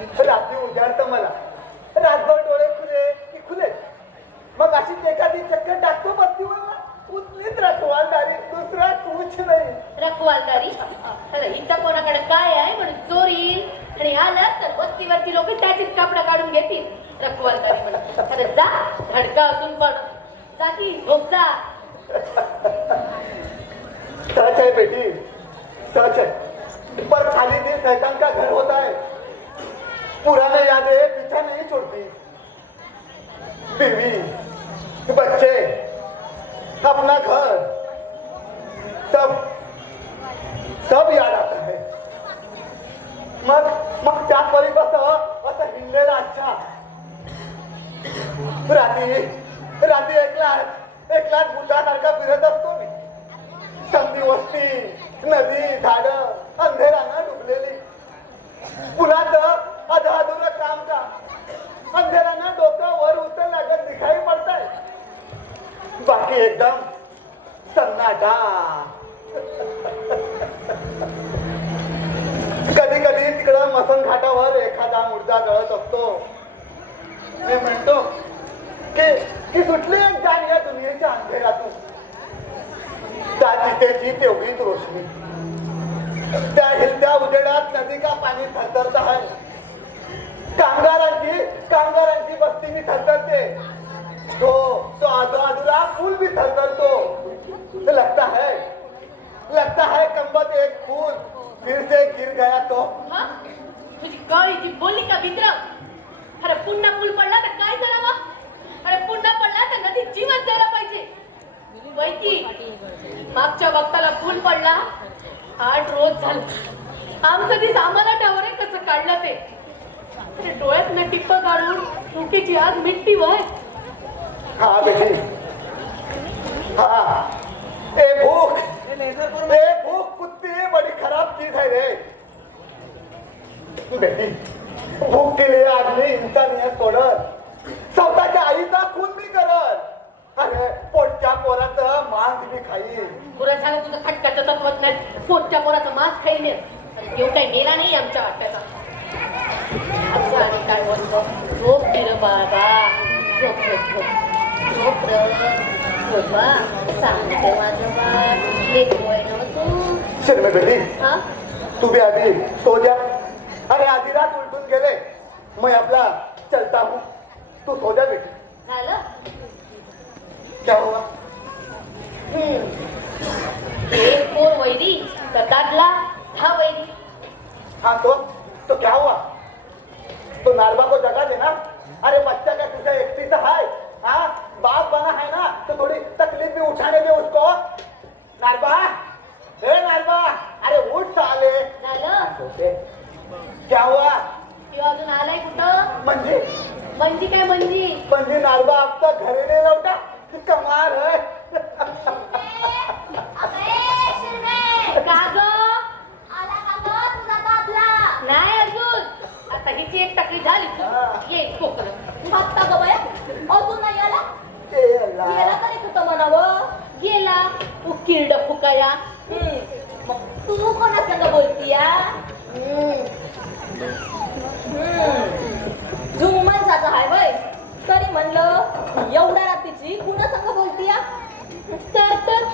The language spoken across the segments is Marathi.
रात्री उजाडतं मला. रातभर डोळे खुले की खुले. मग अशी एखादी चक्कर टाकतो बत्तीवर ना उचलीत रखवालदारी दुसरा कुछ नाही. रखवालदारी? इथं कोणाकडे काय आहे म्हणून चोरी? आणि आलं तर वस्तीवरची लोक त्याचीच कापडं काढून घेतील. रखवालदारी म्हणून. अरे जा धडका असून पण. जा की झोप जा. सच है बेटी. सच है पर खाली शैतान का घर होता है पुराने यादें पीछा नहीं छोड़ती बीवी बच्चे अपना घर सब सब याद आता है. मग मग त्या परी कसं आता हिंडलेला अच्छा रात्री रात्री एकलाच एकलाच बुद्धासारखा फिरत असतो मी. समधी वस्ती नदी झाड अंधेरा. पाणी थरथरत आहे. कामगारांची कामगारांची बस्ती मी थरथरते तो तो आजूबाजूला फूल भी थरथरतो तो लगता है. लगता है कंबत एक फूल. फिर से गिर गया तो. हा? तुझी जी बोलली का मित्र अरे पुन्हा पूल पडला तर काय करावा अरे पुन्हा पडला तर नदी जीवन द्यायला पाहिजे। माहिती मागच्या वक्ताला पूल पडला आठ रोज झाला. आमचं दिस आम्हाला टावर आहे कसं काढलं ते. अरे डोळ्यात न टिप्प काढून चुकीची आग मिट्टी वय. हाँ बेटी. हाँ. ए भूख ए भूख कुत्ती बड़ी खराब चीज है रे. बेटी भूक के लिए आदमी इंसानियत सोडत. स्वतःच्या आईचा खून बी करत. अरे पोटच्या पोराचं मांस बी खाईल पुरा झालं तुझं खटकाचं तत्वत नाही पोटच्या पोराचं मास खाईने देव काही गेला नाही आमच्या वाट्याचा आमचं आणि काय बोलतो? झोप बाबा. झोप झोप झोप. झोप र. झोप सांगते माझं बाप. ना तू? हा? तू भी अभी सो जा अरे आधी रात उलटून गेले. मैं अपना चलता हूँ तू सो जा बेटी. झालं? क्या हुआ? हम्म. एक वैरी? हा वैरी हाँ तो तो क्या हुआ तो नारबा को जगा देना अरे बच्चा क्या तुझे एकटी सा है? हाँ बाप बना है ना? तो थोड़ी तकलीफ भी उठाने दे उसको. नारबा ए नारबा अरे उठ साले क्या हुआ अजून आलाय कुठं? मंजी. मंजी काय मंजी? मंजी नारबा तक घरे नहीं लौटा कमाल है का ग नाही अजून हिची एक टकली झाली. ये कोकण आत्ता ग बाया. अजून नाही आला. गेला तरी कुठं म्हणावं गेला. उकिरड फुकाया. मग तू कोणा संग बोलतीया झुम माणसाचं हाय वय. तरी म्हणलं एवढ्या रात्रीची कुणा संग बोलतीया? तर तर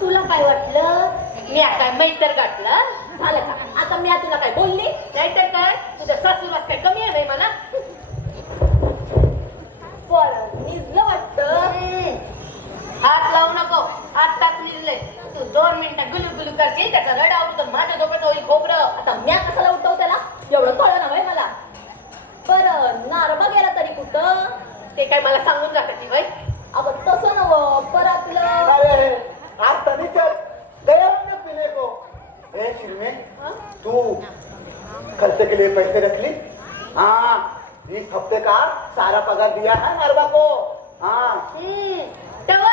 तुला काय वाटलं? मी आता मैतर गाठलं. झालं का? आता मी तुला काय बोलली? नाहीतर काय? तुझ्या सासूलाच काय कमी आहे नाही मला. बरं निजलं वाटतं. हात लावू नको. आत्ताच मिळलंय तू दोन मिनिटं गुलू गुलू करशील त्याचा रडा तर माझ्या झोपेत होईल खोबरं. आता म्या कशाला उठव त्याला? एवढं कळलं ना वय मला. बरं नारबा गेला तरी कुठं? ते काय मला सांगून जातात ती बाई? अगं तसं नव पर आपलं अरे आज तनिकर गया पीने को ए चिरमे हं? तू खर्च के लिए पैसे रख ली? हाँ इस हफ्ते का सारा पगार दिया है नरवा को। हाँ। क्यों तेव्हा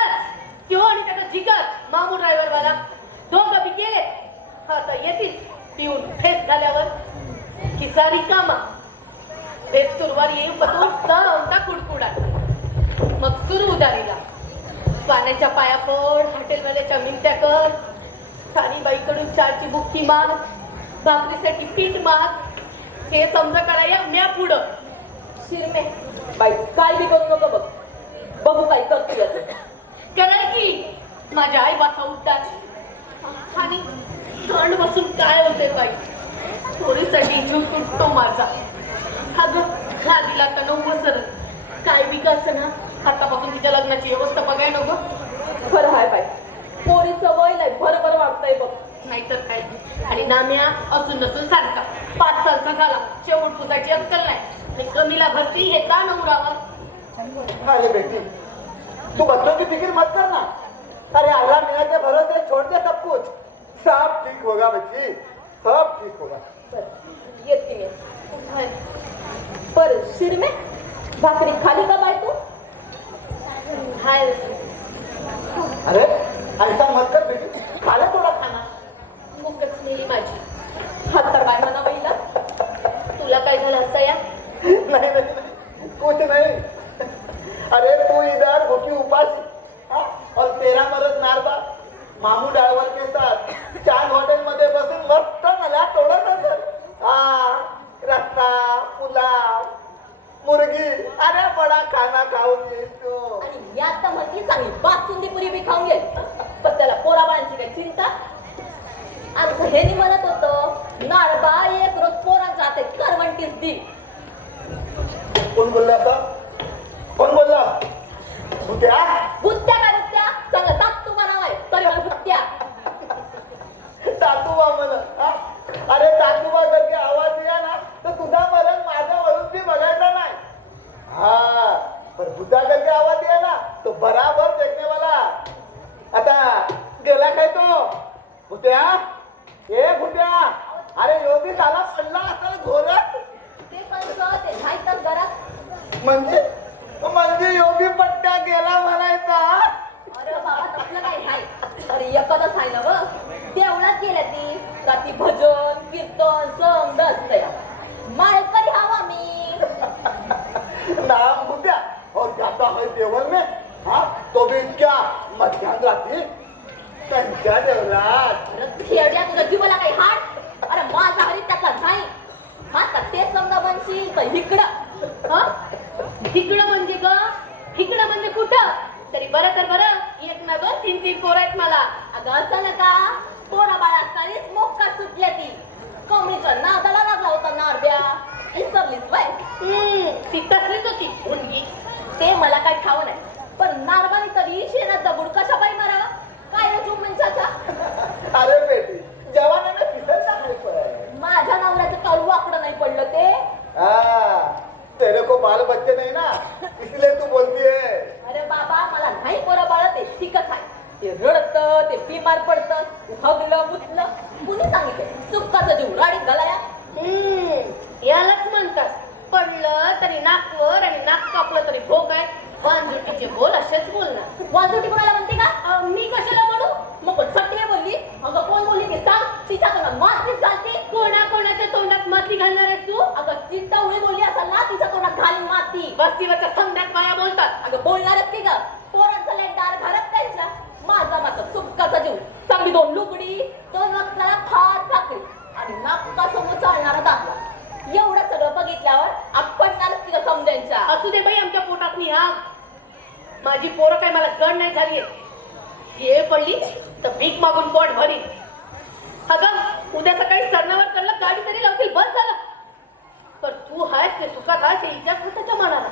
किंवा आणि त्याचा जिगर मामू ड्रायव्हर वाला? दोघं बी गेले हा तर येतील पिऊन फेस झाल्यावर किसा रिकामा फेस तुरवार येईल बघून आमचा कुडकुडा। मग सुरू उदारीला। पाण्याच्या पाया पड हॉटेलवाल्याच्या मिनत्या कर। स्थानी चारची बुक्की मार। भाकरीसाठी पीठ माग. हे समजा कराया म्या पुढं. शिरमे बाई काय बी करू नको बघ. बघू काय करतो याचं. कराय की. माझ्या आई बाचा उद्धार. आणि थंड बसून काय होते बाई? थोडीसाठी जीव तुटतो माझा. अगं हा दिला तर नऊ सर काय बी कसं ना? आतापासून तिच्या लग्नाची व्यवस्था बघाय नको. खरं हाय बाई. पोरीचं वय नाही बरोबर वाटतंय बघ. नाहीतर काय? आणि नाम्या असून नसून सारखा. पाच सालचा झाला. शेवट पुजायची अक्कल नाही. आणि कमीला भरती हे का नवरावर अरे बेटी तू बच्चों की फिक्र मत करना अरे अल्लाह मियाँ के भरोसे छोड़ दे सब कुछ. सब ठीक होगा बच्ची. सब ठीक होगा. चल येते मी. पर शिरमे भाकरी खाली का बाई तू? हाय. अरे ऐसा मत कर नेली माझी तर काय म्हणा बाईला तुला काय झालं असं या? नहीं अरे तू इधर भूखी उपासी? और तेरा मरद नारबा मामू ड्राइवर के साथ. चांद होटलमध्ये बसून मस्त मला तोडत असेल. हा रस्ता पुलाव मुर्गी. अरे बडा खाना खाऊन येतो आणि मी आता म्हणते चांगली बासुंदी पुरी बी खाऊन घे पण त्याला पोराबाळांची काय चिंता? आमचं हे नि म्हणत होतं नारबा एक रोज पोरात जाते करवंटीच दी. कोण बोलला आता? कोण बोलला? बनशील तर इकडं हा? इकडं म्हणजे ग? इकडं म्हणजे कुठं? तरी बरं तर बरं एक ना दोन तीन तीन पोरं आहेत मला. अगं असं नका. पोरा बाळा असतानीच मोक्का सुटल्या ती. कमीच्या नादाला लागला होता नारब्या. विसरलीस बाय हम्म, ती तसलीच होती मुलगी ते मला काय ठाव नाही. पण नारबानी तरी शेणात दगड कशा पाई मारावा? काय रे चुम्मन चाचा? अरे बेटी जवानाने फिसलता नाही पण माझ्या नवऱ्याचं काळू वाकडं नाही पडलं ते. तेरे को बाल बच्चे नहीं ना इसलिए तू बोलती है। अरे बाबा मला नाही पोरं बाळ ते ठीकच आहे. ते रडत ते बिमार पडत हगलं मुतलं कुणी सांगितलं? सुक्काचा जीव राडीत घालाया हम्म, यालाच म्हणतात. पडलं तरी नाकवर आणि नाक कापलं तरी भोग आहे. वांजुटीचे बोल असेच बोलणार. वाजोटी कोणाला म्हणते का? अं, मी कशाला म्हणू? मग कोण सट्टी बोलली. अगं कोण बोलली की सांग. तिच्या तोंडात मातीच घालते कोणा कोणाच्या तोंडात माती घालणार आहेस तू अगं चित्ता उडी बोलली असेल ना तिच्या तोंडात घालीन माती वस्तीवरच्या संध्यात माया बोलतात. अगं बोलणारच की ग. पोरांचा लेंडार घरात त्यांच्या. माझा माझा सुक्काचा जीव. चांगली दोन लुगडी दोन वक्ताला फाट टाकली आणि नापका समोर चालणारा दाखला एवढं सगळं बघितल्यावर आपणणारच तिला समजायच्या असू दे बाई आमच्या पोटात मी हा माझी पोरं काय मला गण नाही झाली ये पडली तर भीक मागून पोट भरी अगं उद्या सकाळी सरणावर चढलं गाडी तरी लावतील बस झालं पण तू हायस ते सुखात आहेस हे इजाच त्याच्या मनाला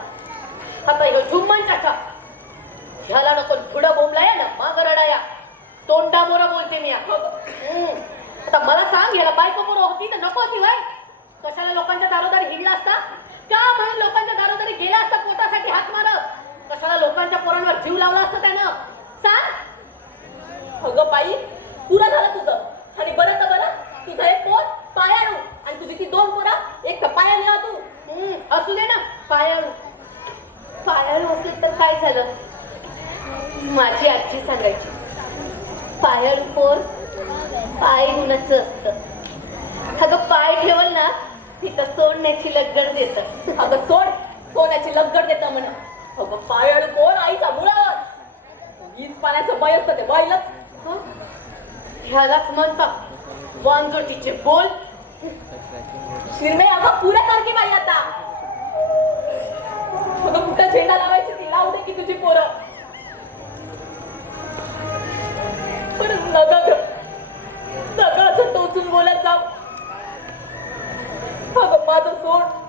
आता ह्यो झुम्मन चाचा ह्याला नको थोडं बोंबलाया ना माग रडाया तोंडा मोरा बोलते मी आता. हम्म. आता मला सांग ह्याला बायको मोर होती तर नको होती वाय कशाला लोकांच्या दारोदारी हिडला असता का म्हणून लोकांच्या दारोदारी गेला असता पोटासाठी हात मारत कशाला लोकांच्या पोरांवर जीव लावला असता त्यानं सांग अगं बाई पुरा झालं तुझं. आणि बरं तर बरं तुझं एक पोट पायाळू आणि. तुझी ती दोन पोरं एक तर पाया लिहा तू. असू दे ना पायाळू पायाळू असेल तर काय झालं? माझी आजी सांगायची. पायाळू पोर पाय गुणाचं असतं. अगं पाय ठेवल ना तिथं सोडण्याची लगड देत. अगं सोड. सोन्याची लगड देतं म्हण. अगं पायाळू पोर आईचा मुळावर वीज पाण्याचं बाई असतं ते बाईलाच. ह्यालाच म्हणतात वांजोटीचे बोल. निर्मय अगं पुऱ्या कर की बाई आता. अगं कुठं झेंडा लावायची? ती लावू दे की तुझी पोरं. पण नका ग. नका असं टोचून बोलत जाऊ. अगं माझं सोड.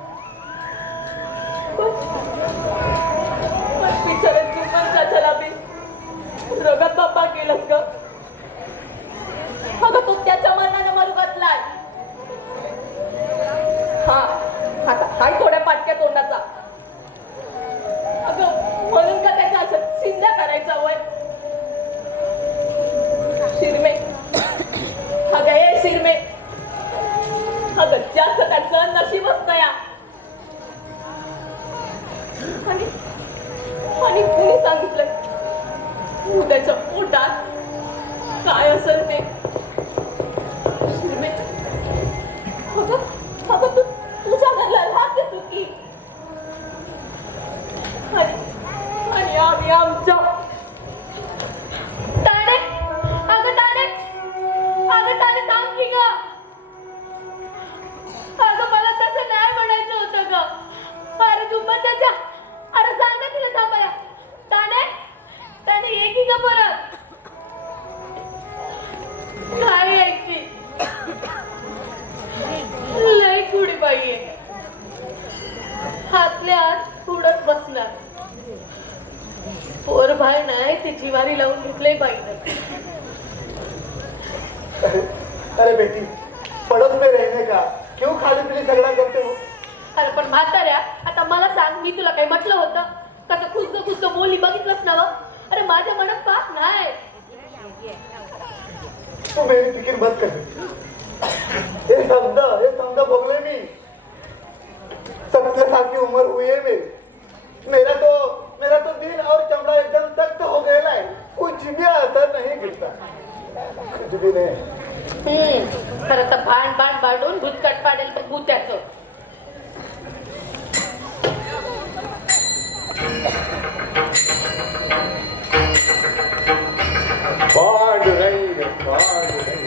खरं तर भांड भांड भांडून भूतकट पाडेल तर भूत्याचं. पांडुरंग पांडुरंग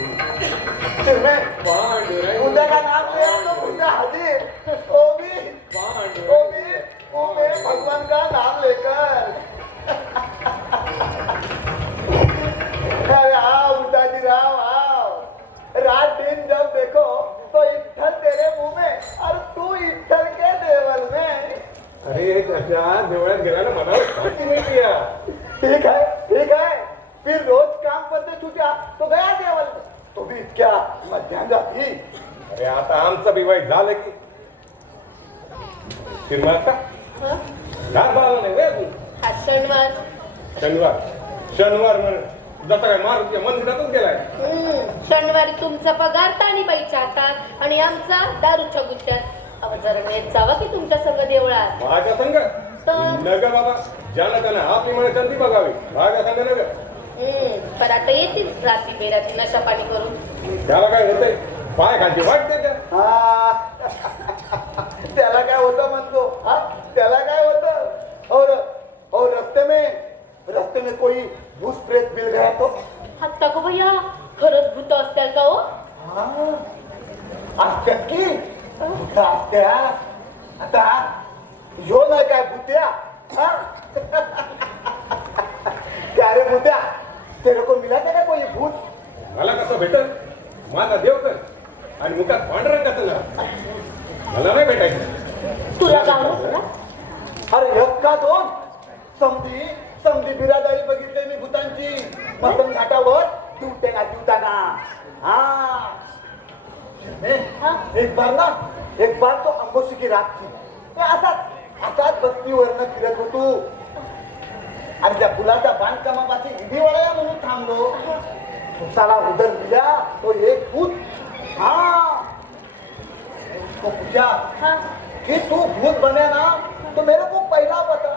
फिर मैं पांडुरंग बुद्धा का नाम लिया तो बुद्धा हाजिर वो भी वो पांडुरंग भी वो मैं भगवान का नाम लेकर अरे आओ बुद्धा जी राव आओ रात दिन जब देखो तो इट्ठल तेरे मुंह में और तू इट्ठल के देवल में अरे त्याच्या देवळात गेला ना मला शांती मिळते या. ठीक है ठीक है फिर रोज काम पर से छुट्या तो गया देवल में तो भी क्या मध्यान्ह थी अरे आता आमचं विवाह झालं की फिरणार का हं? घात झाला नाही व्हय अजून. हा शनिवार शनिवार शनिवार म्हण जसा काय मारुती मंदिरातच गेलाय. हम्म, शनिवारी तुमचा पगार ताणीबाईच्या हातात आणि आमचा दारूच्या गुत्त्यात अहो जरा नेत जावा की तुमच्या संग देवळात? माझ्या संघ तर- नग बाबा ज्यानं त्यानं आपली म्हणे संधी बघावी. माझ्या संघ नग. हम्म, पण आता येतील रात्री बेरात्री नशा पाणी करून. त्याला काय होतंय? पाय खालची वाट त्याच्या. हा. त्याला काय होतं म्हणतो? हा? त्याला काय होतं? और और रस्ते में रस्ते में कोई भूस प्रेत मिल गया तो? हत्ता को भैया खरंच भूत असतील का हो? हाँ. आश्चर्य की? रास्त्या आता यो नाही काय भूत्या हा? क्या रे भूत्या तेरे को मिला था क्या कोई भूत? मला कसं भेटत माझा देव कर. आणि मुखात पांढरंगाचं ना मला नाही भेटायचं. तुला गावलं ना? अरे एक का दोन समधी समधी बिरादारी बघितले मी भूतांची मसन घाटावर दिवटे ना दिवताना हा? एक बार ना एक बार तो अंबोशी की रात थी ते असाच असाच बस्तीवरनं फिरत होतो. आणि त्या फुलाच्या बांधकामापाशी विधी वळया म्हणून थांबलो. उसाला उदर दिला तो एक भूत. हा. तो पूजा कि तू भूत बने ना तो मेरे को पहला बता.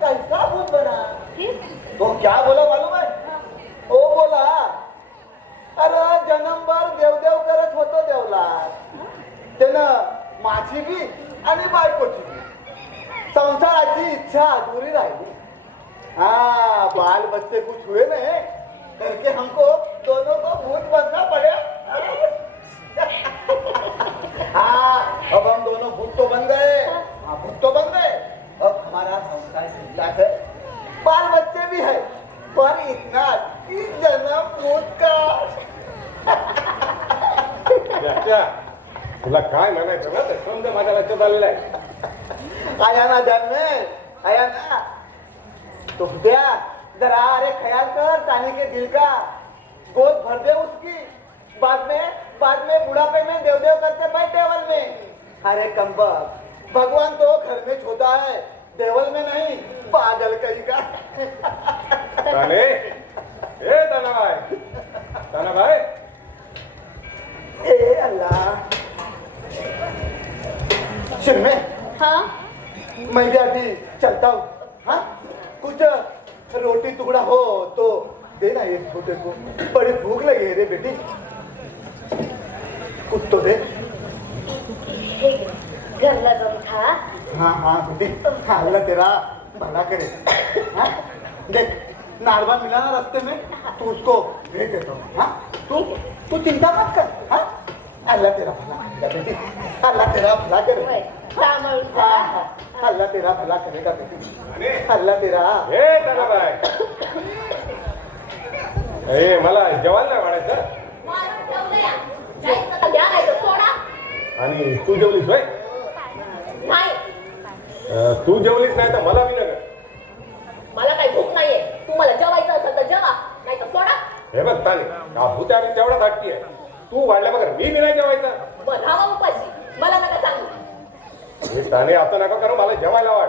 कैसा भूत बना? तो क्या बोला मालूम है? ओ बोला अरे जन्मभर देवदेव करत होतो देवला त्यानं माझी बी आणि बायकोची बी. संसाराची इच्छा अधुरी राहिली. हाँ बाल बच्चे कुछ हुए नहीं करके हमको दोनों को भूत बनना पड़े. हाँ अब हम दोनों भूत तो बन गए हाँ भूत तो बन गए अब हमारा संसार चिंता है बाल बच्चे भी है पर इतना कि जन्म भूत का त्याच्या तुला काय म्हणायचं ना समजा माझ्या लक्षात आलेलं आहे. आया ना ध्यान में आया ना तो दिया जरा अरे ख्याल कर तानी के दिल का? गोद भर दे उसकी. बाद में बाद में बुढ़ापे में देव देव करते बैठ टेबल में. अरे कम्बक भगवान तो घर में छोटा है देवल में नहीं पागल कहीं का? ताने ए तानाबाई तानाबाई। ए अल्लाह। हाँ मैं भी अभी चलता हूँ हाँ कुछ रोटी टुकड़ा हो तो देना ये छोटे को बड़ी भूख लगी है रे बेटी कुछ तो दे हे घे, घरला जाऊन खा हाँ हाँ बेटी हाँ अल्लाह तेरा भला करे हाँ देख नारवा मिला ना रास्ते में तू उसको भेज देता हूँ हाँ तू तू चिंता मत कर हाँ अल्लाह तेरा भला करेगा बेटी। अल्लाह तेरा भला करे हाँ हाँ। अल्लाह तेरा भला करेगा बेटी। ताने अल्लाह तेरा। ए तानाबाई ए मला जेवायला नाही सोडा. आणि तू जेवलीस होय? तू जेवलीस नाही तर मला नका मला काही भूक नाहीये. तुम्हाला जेवायचं असेल तर जेवा नाही तर सोडा. हे बघ ताने काबू त्या तेवढा धाकटी आहे. तू वाढल्या बघ मी नाही जेवायचा उपाशी. मला नका सांगू. मी ताने असं नका करू मला जेवायला वाट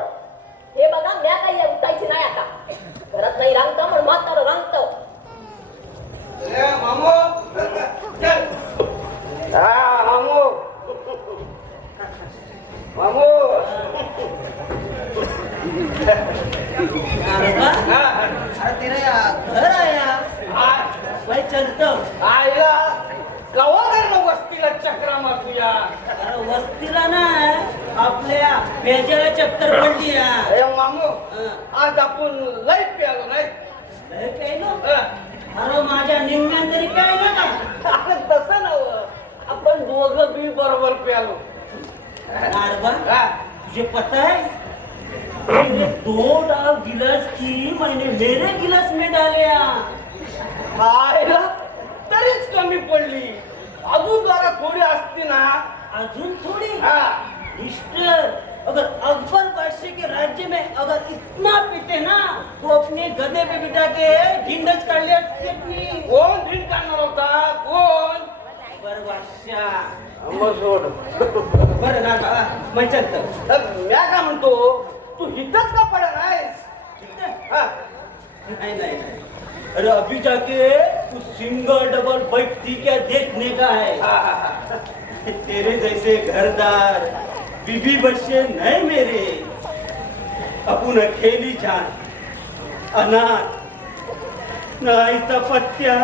हे बघा म्या काही उठायची नाही आता. घरात नाही रांगत पण म्हातारं रांगत हाँ मामू मामू अरे तेरा या घर आया भाई चलतो आईला कवा करणं वस्तीला चक्रा मारूया अरे वस्तीला ना आपल्या बेजाला चक्कर पडली या ए मामू आज आपण लय प्यालो नाही लय प्यायलो हं. अरे माझ्या निम्म्यान तरी प्यायलो का अरे तसं नव आपण दोघं बी बरोबर प्यालो नारबा हा. तुझे पता है मैंने दो डाल गिलास की मैंने मेरे गिलास में डालिया आईला तरीच कमी पडली अजून जरा थोडी असती ना अजून थोड़ी हा मिस्टर अगर अकबर बादशाह के राज्य में अगर पीटे ना तो अपने गधे पे बिठा के ढिंडच काढ लिया चटनी कोण ढीण काढणार होता? कोण? बादशाह मग सोड. बरं ना चलतो तर म्या काय म्हणतो तू हिथंच का पडा नाहीस हा. नहीं नहीं नहीं. अरे अभी जाके तू सिंगल डबल बैठती क्या देखने का हा. तेरे जैसे घरदार बीबी बच्चे नहीं मेरे. अपन अकेली जान अनाथ. ना आईचा पत्या.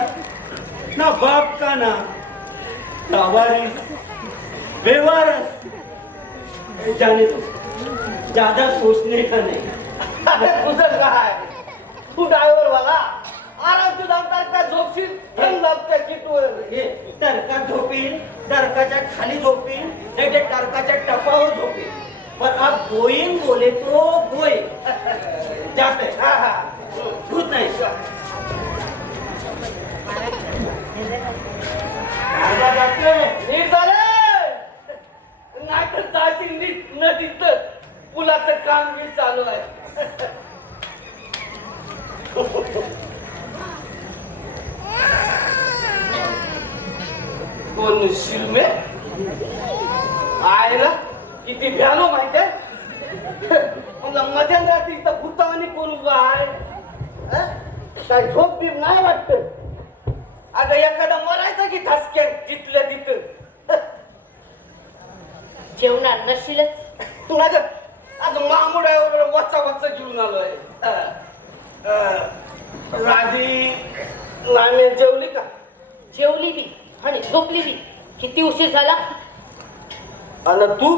ना बाप का ना? बेवारस. जाने दो. ज्यादा सोचने का नहीं. तुझं काय? तू ड्रायव्हर वाला? आराम तुझा काय झोपशील. थंड लागतं किटवर. हे टरका झोपीन टरकाच्या खाली झोपीन नाही ते टरकाच्या टपावर झोपीन. गोईन बोले तो गोईन जाते हा हा. भूत नाही. नीट झालं. नाही तर जाशील नीट न तिथं पुलाचं काम बी चालू आहे. कोण शिरमे? आहे ना किती भ्यालो माहिती आहे? मला मध्यंतरात्री इथं भूतावानी कोण उभा आहे? हं? काय झोप बीप नाही वाटत? आता एखादा मरायचा की ठसक्यात जिथल्या तिथं? जेवणार नशीलच. तू ना आज मामुड्यावर वच्चा वच्चा घेऊन आलोय. राधी नाणे जेवली का? जेवली बी आणि झोपली बी. किती उशीर झाला? आणि तू?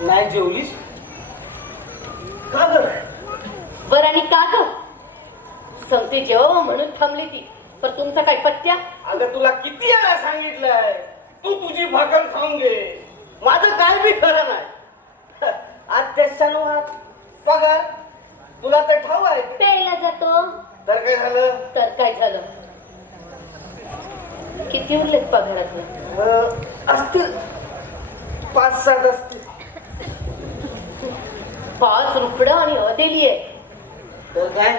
नाही जेवलीस? का बर बर आणि का ग? संगती जेव म्हणून थांबली ती. पण तुमचा काय पत्त्या अगं तुला किती वेळा सांगितलंय? तू तुझी भाकर खाऊन घे. माझं काय बी खरं नाही. आज त्या शनिवार पगार. तुला तर ठाव आहे. प्यायला जातो. तर काय झालं? तर काय झालं? किती उरलेत पगारातलं? अं, असतील. पाच सात असतील. पाच रुपडं आणि अदेली आहे तर काय?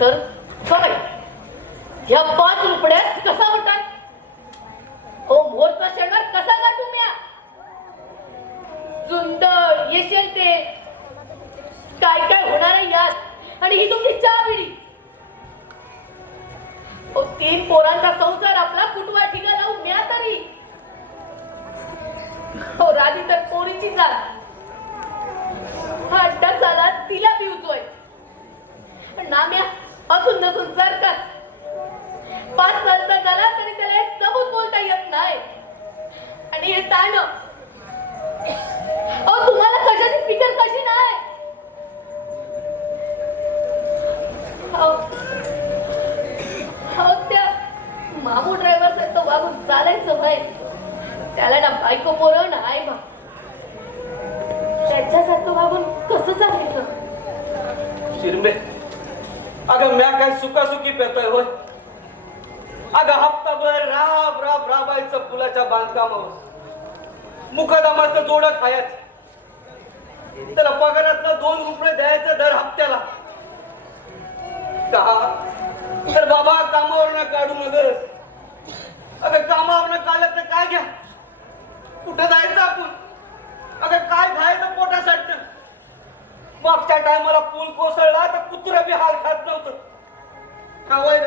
तर काय ह्या पाच रुपड्यात कसा उठाय ओ मोरचा शनिवार कसा का तुम्ही? जुंद येशील ते. काय काय होणार आहे यात? आणि ही तुमची चहा ओ तीन पोरांचा संसार आपला कुटुंबा ठिका लावून तरी. हो राधी तर पोरीची झाला हा अड्डा झाला तिला पिवतोय पण नाम्या अजून नसून सरकत पाच सालचा झाला तरी त्याला एक सबूत बोलता येत नाही. आणि हे ताण. अहो तुम्हाला कशाची फिकर कशी नाही? त्या मामू ड्रायव्हर सारखं वागून चालायचं भाई त्याला ना बायको पोरं नाही बा. त्याच्यासारखं वागून कसं चालायचं? शिरंबे अगं म्या काय सुखासुखी पेतोय होय? अगं हप्ताभर राब राब राबायचं पुलाच्या बांधकामावर. मुकादमाचं जोडं खायचं. त्याला पगारातलं दोन रुपये द्यायचं दर हप्त्याला. का? तर बाबा कामावर काढू मगर अगं कामावर काढलं तर काय घ्या? कुठं जायचं आपण? अगं काय खायचं पोटासाठी? मागच्या टायमाला पूल कोसळला तर कुत्र बी हाल खात नव्हतं. का वय रे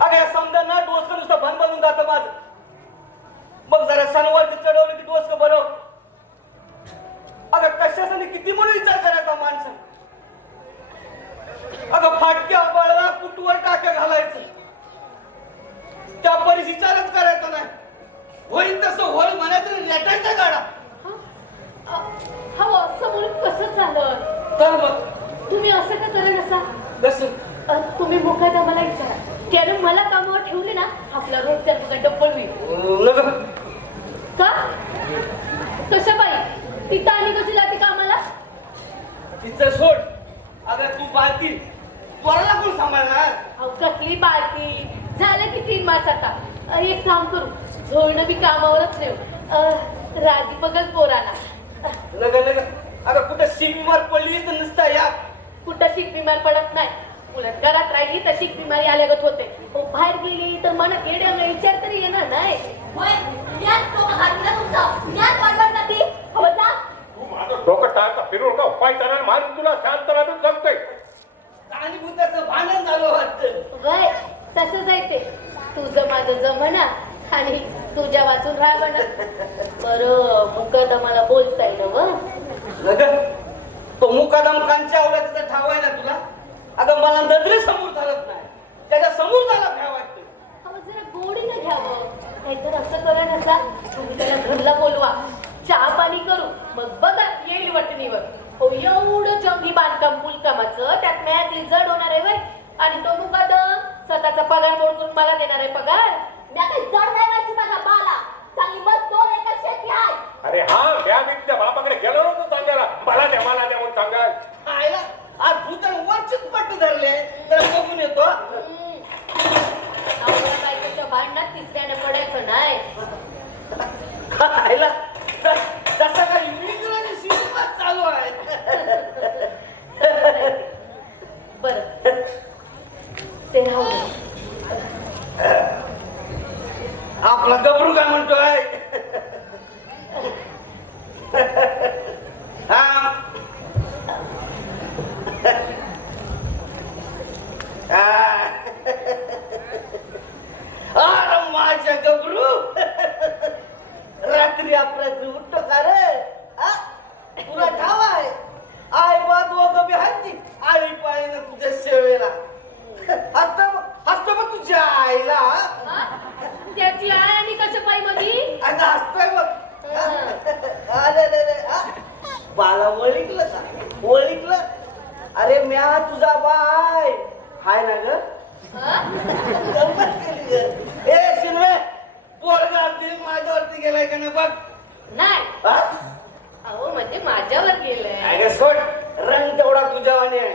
अगं या समजा ना डोसकं नुसतं भन बनून जातं माझं. मग जरा सणवारची चढवली की डोसकं बरं? अगं कशासाठी किती म्हणून विचार करायचा माणसं अगं फाटक्या बळला कुटवर टाक्या घालायचं? त्या परिस विचारच करायचा नाही. होईल तसं होईल म्हणायचं लेटायचा गाडा. हो असं म्हणून कसं झालं तर मग? तुम्ही असं का करत असा? कसं? अ, तुम्ही मुखात मला विचारा. त्यानं मला कामावर ठेवले ना आपला रोजगार बघा डब्बल होईल का? कशा बाई? तिथं आणि कशी जाते कामाला? तिचं सोड. अगं तू बाळती पोराला कोण सांभाळणार. अहो, कसली बाकी झालं की तीन मास आता. अ, एक काम करू. झोळणं बी कामावरच ठेव अ, राजी बघल पोराला. नका नका अगं कुठं शिमीमार पडली तर नुसता या. कुठं शीत बिमार पडत नाही. उलट घरात राहिली तर शीत बिमारी आल्यागत होते. हो, बाहेर गेली तर मनात येड्या विचार तरी येणार नाही. डोकं डोकं टाळता फिरून का उपाय त्यांना मारून तुला शांत राहून जमतंय. आणि भूताचं भांडण झालं वाटतं. वय तसंच आहे ते. तुझं माझं जमना आणि तुझ्या वाचून राहा बरं. मुकत मला बोलता येईल व तो मुकादम कांच्या आवडा ठाव आहे ना तुला? अगं मला नजरे समोर चालत नाही. त्याच्यासमोर झाला भ्या वाटतं अहो, जरा गोडीनं घ्यावं नाहीतर असं करा नसा तुम्ही त्याला घरला बोलवा. चहा पाणी करू. मग बघा येईल वटणीवर. हो एवढं जंगी बांधकाम फुलकामाचं त्यात मॅच जड होणार आहे वय. आणि तो मुकादम स्वतःचा पगार मोडून मला देणार आहे पगार. काही जड नाही व्हायची माझा बाला चांगली मस्त दोन एकर शेती आहे अरे हा त्या मी तुझ्या बापाकडे गेलो नव्हतो सांगायला मला द्या मला द्या म्हणून सांगाय आयला आज भूतान वरचीच पट्ट धरले तर बघून येतो नवरा बायकोच्या भांडणात तिसऱ्याने पडायचं नाही आयला ज- जसा काही इंग्रजी सिनेमा चालू आहे बरं ते राहू दे आपला गबरू काय म्हणतोय हा हा. अरे माझ्या गबरू रात्री अपरात्री उठतो का रे हा? तुला ठाव आहे आई बा दोघं बी आहेत ती आळी पाळीनं तुझ्या सेवेला हसतो हसतो मग तुझ्या आईला हा? हा? त्याची आहे आणि कशा पायी मधी अगं हसतोय बघ अरे रे रे हा? बाला ओळखलं का ओळखलं अरे म्या तुझा बाय हाय ना ग हा? गंमत केली ग. ए शिनवे पोरगा अगदी गेलाय का ना बघ नाही हा? अहो म्हणजे माझ्यावर गेलंय अगं सोड रंग तेवढा तुझ्यावाने आहे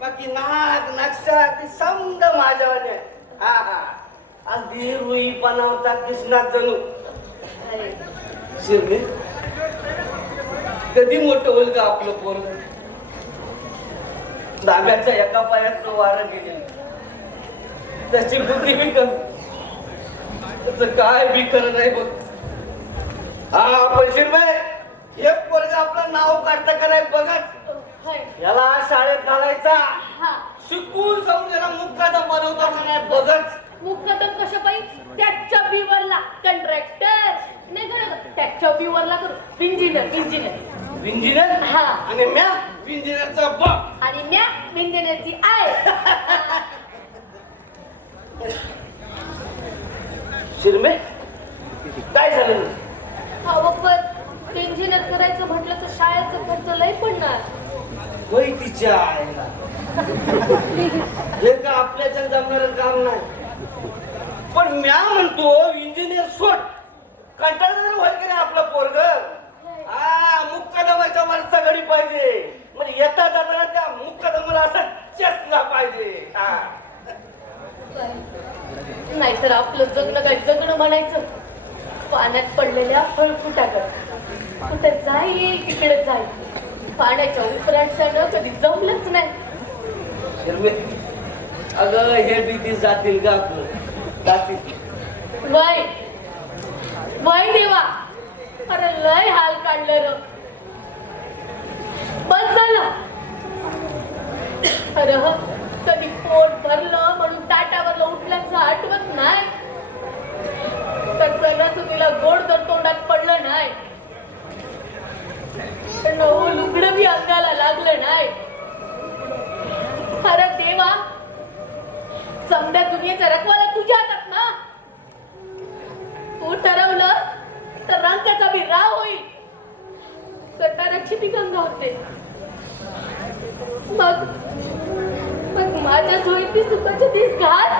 बाकी नाक नक्षा ती समद माझ्यावाने आहे हा हा अगदी रुई पानावरचा कृष्णात जणू अरे, शिरले कधी मोठं होईल डाब्याच्या एका पायात वारं गेले त्याची बुद्धी बी कमी. काय बी करत आहे बघ हा पण शिरबाई हे पोरग आपलं नाव काढतं का नाही बघत. याला शाळेत घालायचा. शिकून जाऊन याला मुक्कादम बनवता का नाही बघत? मुकदम कशा पाहिजे त्याच्या बिवरला कंट्रॅक्टर. नाही त्याच्या बिवरला करू. Engineer engineer. इंजिनियर हा. आणि म्या इंजिनियरचा बाप. आणि न्या इंजिनियरची आहे शिरमे काय झालं पण इंजिनियर करायचं म्हटलं तर शाळेचं खर्च लय पडणार. होय तिच्या आईला. हे का आपल्याच्या जमणारं काम नाही? पण म्या म्हणतो इंजिनियर सोड. कंटाळणार होईल की नाही आपलं पोरग हा मुक्कादमाच्या वरचा गडी पाहिजे म्हणजे येता जाताना त्या मुक्कादमाला असं चेसला पाहिजे हा नाहीतर आपलं जगणं काय? जगणं म्हणायचं. पाण्यात पडलेल्या फळफुटाकडे कुठे जाईल तिकडे जाईल. पाण्याच्या उपरांच्यानं कधी जमलंच नाही. अगं हे भीती जातील का आपलं. जातील. वय. वय देवा. अरे लय हाल काढलं र. बस झालं. अरे ह, कधी पोट भरलं म्हणून ताटावरलं उठल्याचं आठवत नाही. तुला गोड तर तोंडात पडलं नाही नवं लुगडं बी अंगाला लागलं नाही. अरे देवा समजा दुनियेचा रखवाला तुझ्या हातात ना? तू ठरवलं तर रंगाचा बी राव होईल. कटाराची बी गंगा होते. मग मग माझ्या झोईत सुखाची दिस घाल.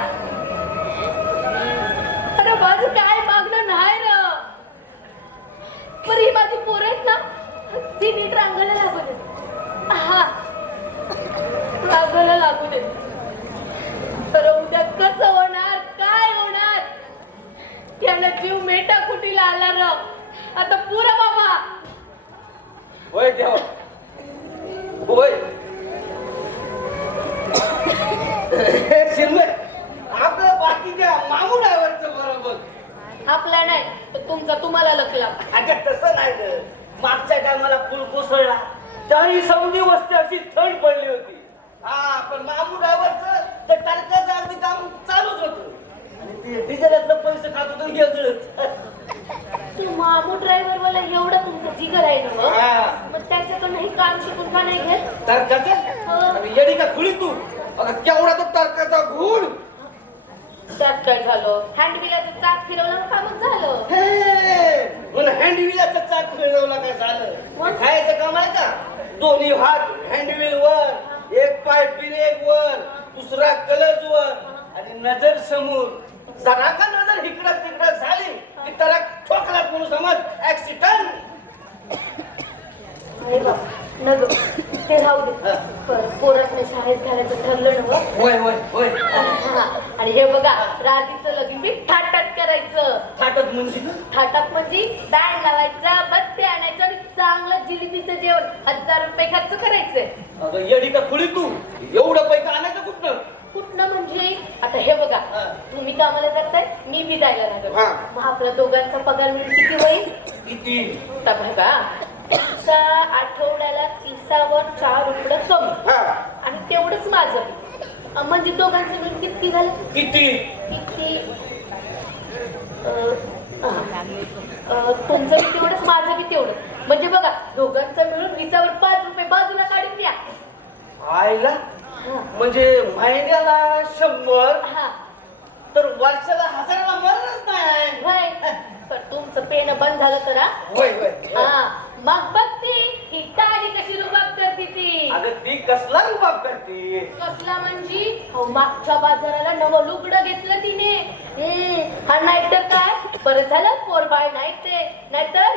अरे माझं काय मागणं नाही र पण ही माझी पोरं आहेत ना ती नीट रांगायला लागू दे हा. रांगायला लागू दे तर उद्या कसं होणार काय होणार? यानं जीव मेटा कुटीला आला र? आता पुरा बाबा. होय देवा. होय. आपलं बाकी त्या मामू ड्रायव्हरचं बरोबर. आपला नाही तर तुमचा तुम्हाला लकला अगं तसं नाही ग मागच्या टायमाला पूल कोसळला. त्याही समजी वस्ती अशी थंड पडली होती. हा पण मामू ड्रायव्हरचं ते टरकाचं अगदी काम चालूच होतं. आणि ते डिझेलातलं पैसे खात होतं गेलं ते मामू ड्रायव्हर वाला एवढं तुमचं जिगर आहे ना मग? हा. मग त्याच्याकडनं हे काम शिकून का नाही घेत? तर्काचं हो. आणि येडी का खुली तू? अगं केवढा तो तर्काचा गुण त्यात काय झालं? हँडबिलाचं चाक फिरवलं कामच झालं. म्हणून हँडविलाचं चाक फिरवला काय झालं? खायचं काम आहे? का दोन्ही हात हँडविल वर एक पाय ब्रेक वर दुसरा कलज वर. आणि नजर समोर. जरा का नजर इकडं तिकडं झाली? की त्याला ठोकला म्हणून समज? ऍक्सिडेंट ते राहू दे. पर- पोरासने शाळेत घालायचं ठरलं ना? होय होय होय. हा. आणि हे बघा राधीचं लगीन बी थाटात करायचं. थाटत म्हणजे? थाटात म्हणजे बँड लावायचा बत्ते आणायचं आणि चांगलं जिलेबीचं जेवण. हजार रुपये खर्च करायचे. अगं येडी का खुली तू? एवढं पैसा आणायचं कुठनं? कुठनं म्हणजे? आता हे बघा हा. तुम्ही कामाला जाताय मी बी जायला लागलो. हा. मग आपल्या दोघांचा पगार मिळून किती होईल? किती? तर बघा तुमचा आठवड्याला तिसावर चार रुपये कमी हा. आणि तेवढंच माझं. म्हणजे दोघांचं मिळून किती झालं? किती? किती? तुमचं बी तेवढंच माझं बी तेवढंच. म्हणजे बघा दोघांचं मिळून विसावर पाच रुपये बाजूला काढून द्या. आईला? हा. म्हणजे महिन्याला शंभर? हा. तर वर्षाला हजाराला मरणच नाही. होय. पण तुमचं पेन बंद झालं तर हा? होय होय. हा. मग बघ ती इथं आणि कशी रुबाब करते ती? अगं ती कसला रुबाब करते? कसला म्हणजे? हो मागच्या बाजाराला नवं लुगडं घेतलं तिने. हम्म, हा नाहीतर काय? बरं झालं पोरबाळ नाही ते. नाहीतर